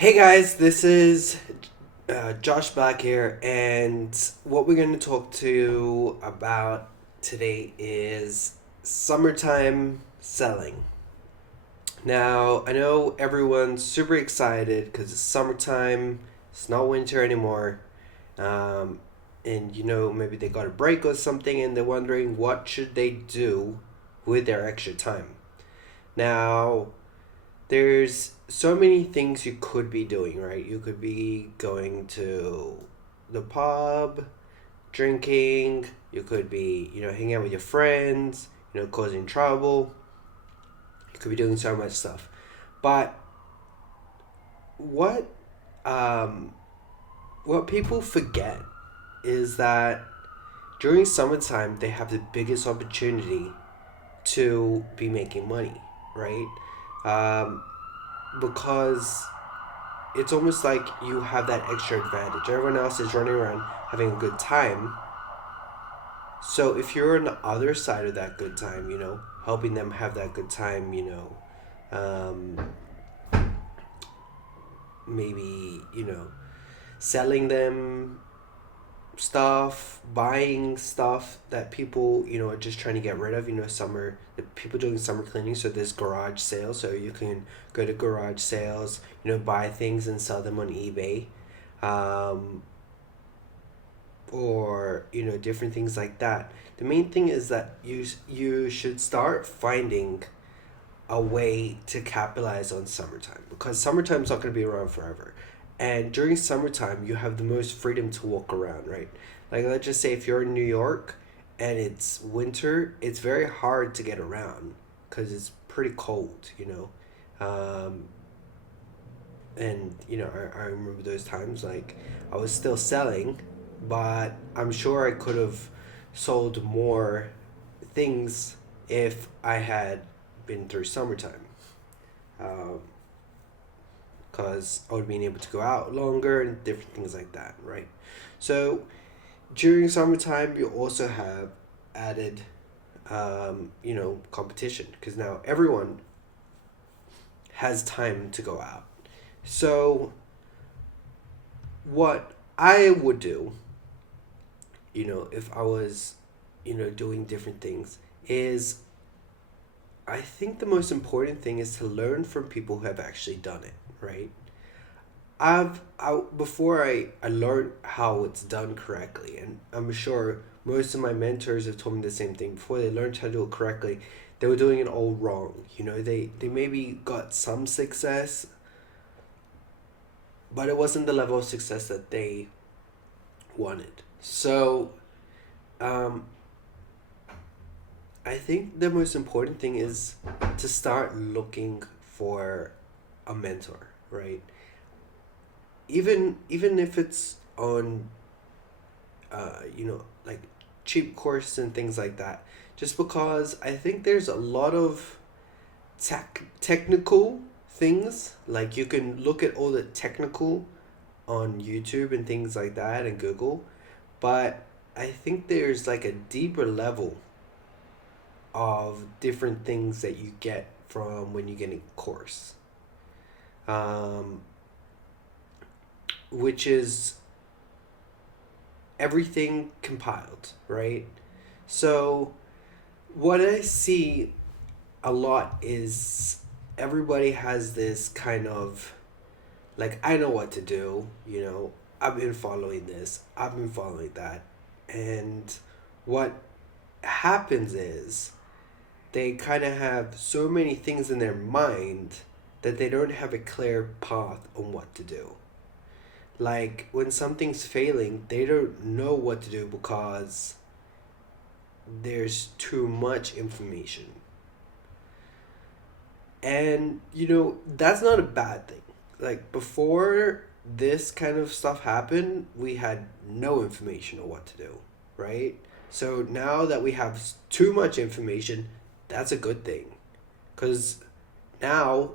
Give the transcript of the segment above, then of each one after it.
Hey guys, this is Josh Black here, and what we're going to talk to about today is summertime selling. Now, I know everyone's super excited because it's summertime, it's not winter anymore, um, and maybe they got a break or something, and they're wondering what should they do with their extra time. Now, there's so many things you could be doing, right? You could be going to the pub, drinking, you could be, hanging out with your friends, causing trouble. You could be doing so much stuff. But what um what people forget is that during summertime they have the biggest opportunity to be making money, right? Um, because it's almost like you have that extra advantage. Everyone else is running around having a good time. So if you're on the other side of that good time, helping them have that good time, maybe, selling them stuff, buying stuff that people, are just trying to get rid of, summer, the people doing summer cleaning. So there's garage sales. So you can go to garage sales, buy things and sell them on eBay. Um, or different things like that. The main thing is that you should start finding a way to capitalize on summertime, because summertime's not going to be around forever, and during summertime you have the most freedom to walk around, right? Like, let's just say if you're in New York and it's winter, it's very hard to get around because it's pretty cold, um, and I remember those times, like, I was still selling, but I'm sure I could have sold more things if I had been through summertime, because I would have been able to go out longer and different things like that, right? So during summertime you also have added competition, because now everyone has time to go out. So what I would do, if I was, doing different things, is I think the most important thing is to learn from people who have actually done it, right? Before I learned how it's done correctly, and I'm sure most of my mentors have told me the same thing. Before they learned how to do it correctly, they were doing it all wrong. They maybe got some success, but it wasn't the level of success that they wanted. So, um, I think the most important thing is to start looking for a mentor, right? Even if it's on, like, cheap courses and things like that. Just because I think there's a lot of technical things. Like, you can look at all the technical on YouTube and things like that and Google, but I think there's like a deeper level of different things that you get from when you get a course, um, which is everything compiled, right? So what I see a lot is everybody has this kind of, like, I know what to do, I've been following this, I've been following that. And what happens is they kind of have so many things in their mind that they don't have a clear path on what to do. Like, when something's failing, they don't know what to do because there's too much information. And, that's not a bad thing. Like, before this kind of stuff happened, we had no information on what to do, right? So now that we have too much information, that's a good thing. Because now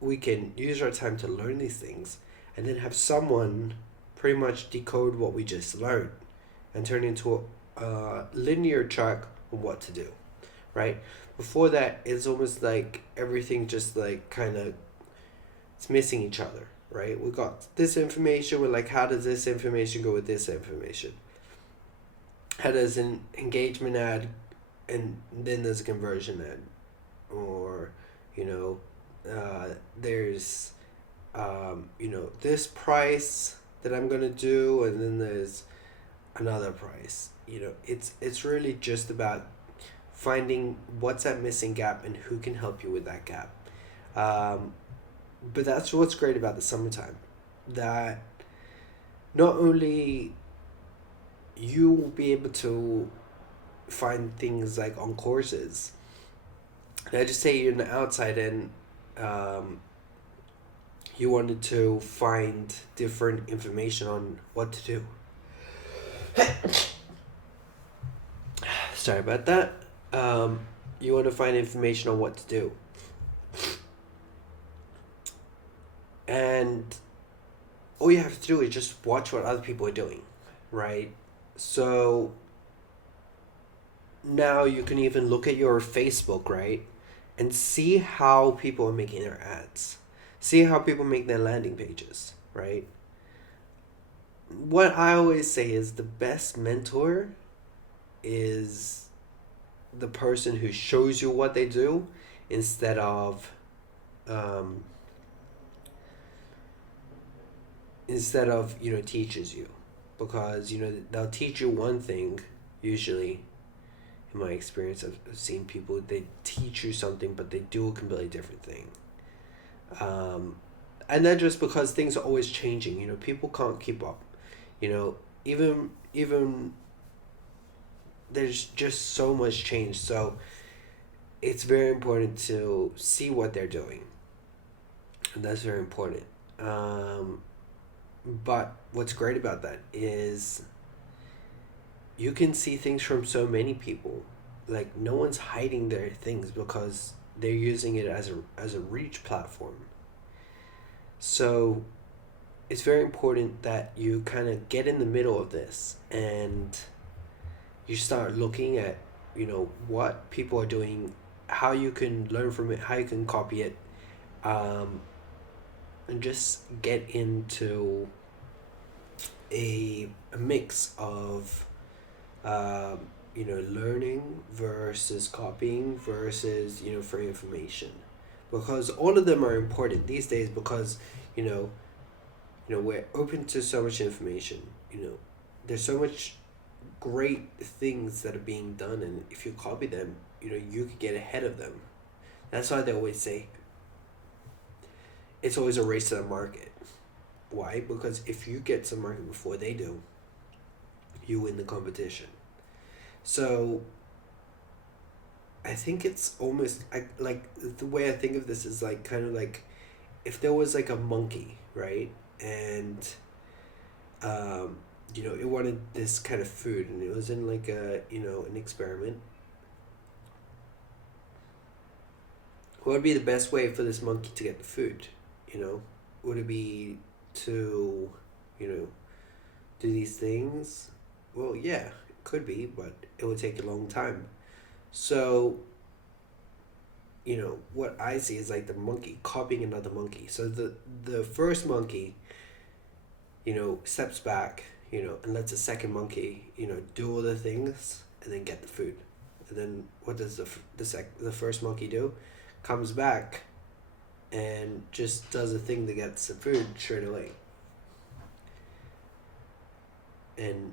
we can use our time to learn these things and then have someone pretty much decode what we just learned and turn into a linear track on what to do, right? Before that, it's almost like everything just, like, kind of, it's missing each other, right? We got this information. We're like, how does this information go with this information? How does an engagement ad, and then there's a conversion ad, or you know, there's this price that I'm gonna do, and then there's another price. It's really just about finding what's that missing gap and who can help you with that gap. Um, but that's what's great about the summertime. That not only you will be able to find things like on courses. Let's just say you're on the outside and um, you wanted to find different information on what to do. Sorry about that. You want to find information on what to do. And all you have to do is just watch what other people are doing, right? So now you can even look at your Facebook, right? And see how people are making their ads. See how people make their landing pages, right? What I always say is the best mentor is the person who shows you what they do instead of um, teaches you, because they'll teach you one thing. Usually in my experience, I've seen people, they teach you something but they do a completely different thing. And then just because things are always changing, people can't keep up. Even there's just so much change. So it's very important to see what they're doing. And that's very important. But what's great about that is you can see things from so many people. Like, no one's hiding their things because they're using it as a reach platform. So it's very important that you kind of get in the middle of this and you start looking at what people are doing, how you can learn from it, how you can copy it, and just get into a mix of learning versus copying versus for information, because all of them are important these days, because we're open to so much information. There's so much great things that are being done, and if you copy them, you could get ahead of them. That's why they always say it's always a race to the market. Why? Because if you get to the market before they do, you win the competition. So I think it's almost like the way I think of this is like kind of like if there was like a monkey, right? And it wanted this kind of food, and it was in like an experiment. What would be the best way for this monkey to get the food? Would it be to do these things? Well, yeah, it could be, but it would take a long time. So what I see is like the monkey copying another monkey. So the first monkey steps back, and lets the second monkey do all the things and then get the food. And then what does the first monkey do? Comes back and just does a thing that gets the food straight away. And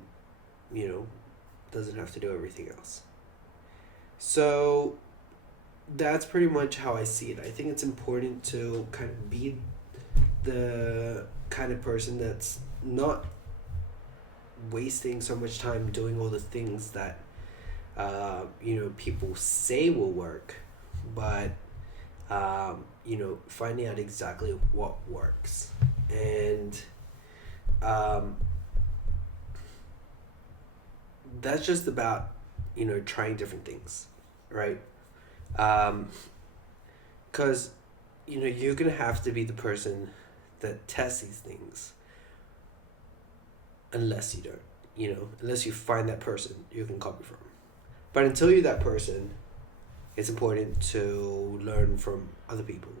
doesn't have to do everything else. So that's pretty much how I see it. I think it's important to kind of be the kind of person that's not wasting so much time doing all the things that people say will work, but finding out exactly what works. And that's just about trying different things, right? Because you're gonna have to be the person that tests these things, unless you don't, unless you find that person you can copy from. But until you're that person, it's important to learn from other people.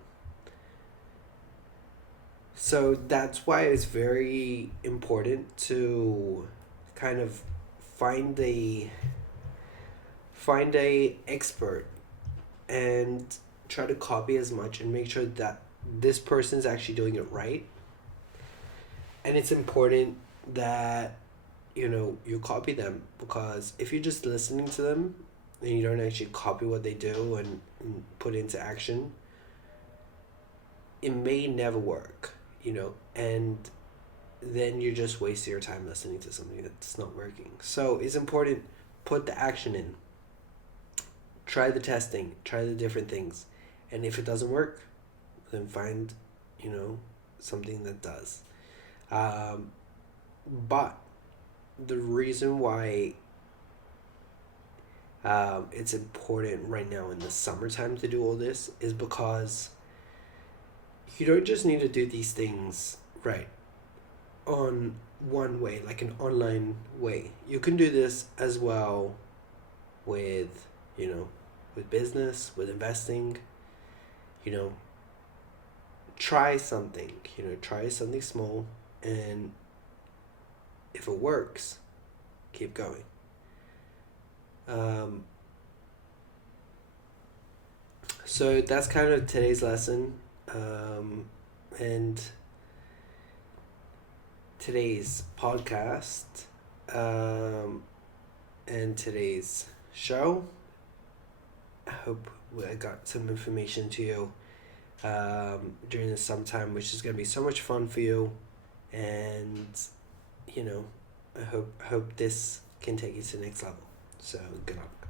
So that's why it's very important to kind of find a expert and try to copy as much and make sure that this person's actually doing it right. And it's important that you copy them, because if you're just listening to them and you don't actually copy what they do and put it into action, it may never work, and then you're just wasting your time listening to something that's not working. So it's important, put the action in, try the testing, try the different things, and if it doesn't work, then find something that does. But the reason why it's important right now in the summertime to do all this is because you don't just need to do these things right on one way, like an online way. You can do this as well with, with business, with investing, you know, try something small, and if it works, keep going. Um, so that's kind of today's lesson, and today's podcast, um, and today's show. I hope I got some information to you during the summertime, which is going to be so much fun for you. And, I hope this can take you to the next level. So, good luck.